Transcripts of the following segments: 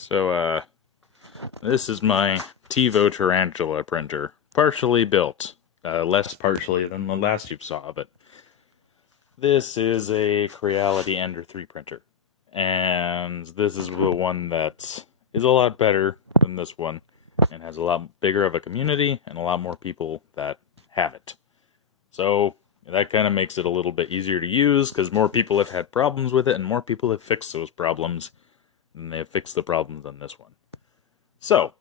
So, this is my Tevo tarantula printer, partially built, less partially than the last you saw, but this is a Creality Ender 3 printer, and this is the one that is a lot better than this one, and has a lot bigger of a community, and a lot more people that have it. So, that kind of makes it a little bit easier to use, because more people have had problems with it, and more people have fixed those problems, and they have fixed the problems on this one. So,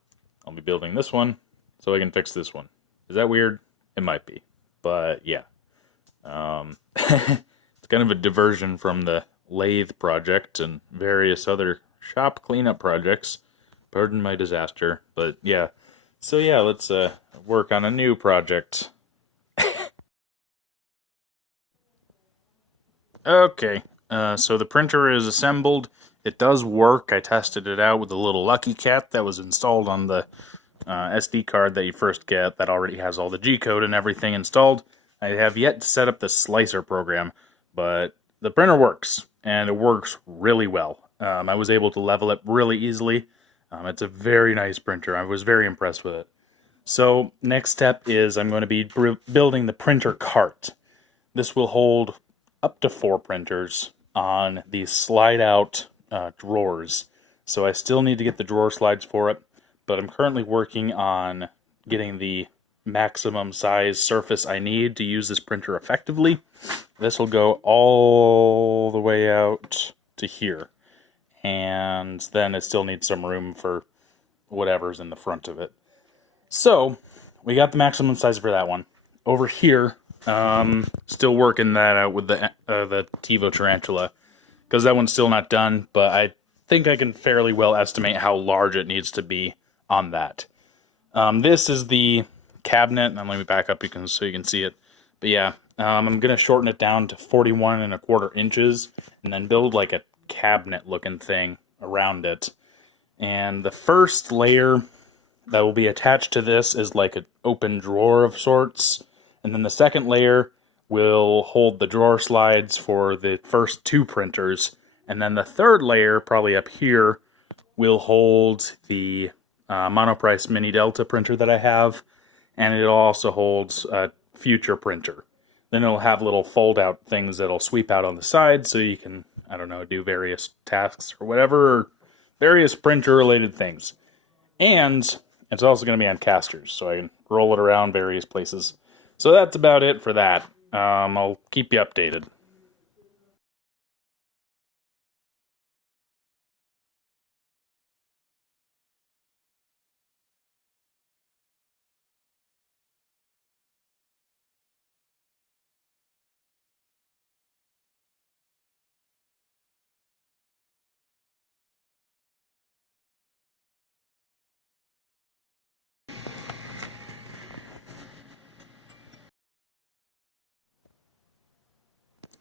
I'll be building this one so I can fix this one. Is that weird? It might be. But, yeah. It's kind of a diversion from the lathe project and various other shop cleanup projects. Pardon my disaster. But, yeah. So, yeah, let's work on a new project. Okay. So the printer is assembled. It does work. I tested it out with a little Lucky Cat that was installed on the SD card that you first get that already has all the G-code and everything installed. I have yet to set up the slicer program, but the printer works, and it works really well. I was able to level it really easily. It's a very nice printer. I was very impressed with it. So next step is I'm going to be building the printer cart. This will hold up to 4 printers on these slide-out drawers. So I still need to get the drawer slides for it, but I'm currently working on getting the maximum size surface I need to use this printer effectively. This will go all the way out to here, and then it still needs some room for whatever's in the front of it. So we got the maximum size for that one. Over here, still working that out with the Tevo tarantula, because that one's still not done, but I think I can fairly well estimate how large it needs to be on that. This is the cabinet, and let me back up so you can see it. But yeah, I'm gonna shorten it down to 41¼ inches, and then build like a cabinet-looking thing around it. And the first layer that will be attached to this is like an open drawer of sorts. And then the second layer will hold the drawer slides for the first 2 printers. And then the third layer, probably up here, will hold the Monoprice Mini Delta printer that I have. And it also holds a future printer. Then it'll have little fold-out things that'll sweep out on the side so you can, I don't know, do various tasks or whatever, or various printer-related things. And it's also going to be on casters, so I can roll it around various places. So that's about it for that. I'll keep you updated.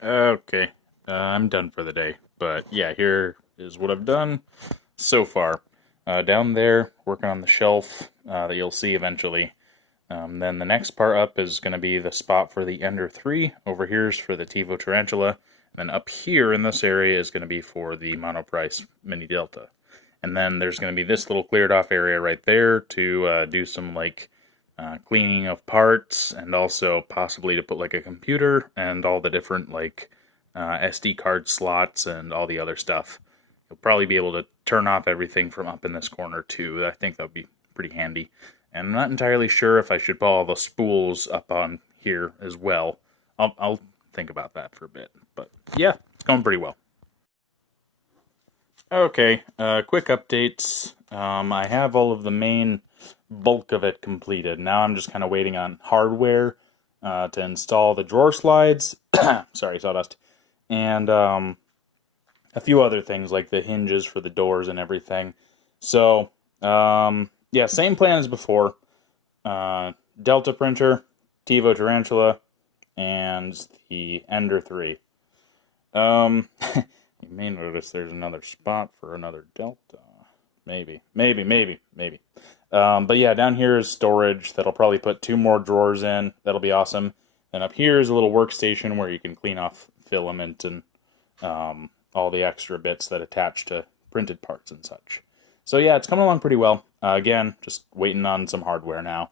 Okay, I'm done for the day. But yeah, here is what I've done so far. Down there, working on the shelf that you'll see eventually. Then the next part up is going to be the spot for the Ender 3. Over here is for the Tevo tarantula. And then up here in this area is going to be for the Monoprice Mini Delta. And then there's going to be this little cleared off area right there to do some like cleaning of parts, and also possibly to put like a computer and all the different like SD card slots and all the other stuff. You'll probably be able to turn off everything from up in this corner too. I think that would be pretty handy. And I'm not entirely sure if I should put all the spools up on here as well. I'll think about that for a bit. But yeah, it's going pretty well. Okay, quick updates. I have all of the main bulk of it completed. Now I'm just kind of waiting on hardware to install the drawer slides. Sorry, sawdust. And a few other things like the hinges for the doors and everything. So, yeah, same plan as before. Delta printer, Tevo tarantula, and the Ender 3. You may notice there's another spot for another Delta. Maybe. But yeah, down here is storage that'll probably put 2 more drawers in. That'll be awesome. And up here is a little workstation where you can clean off filament and all the extra bits that attach to printed parts and such. So yeah, it's coming along pretty well. Again, just waiting on some hardware now.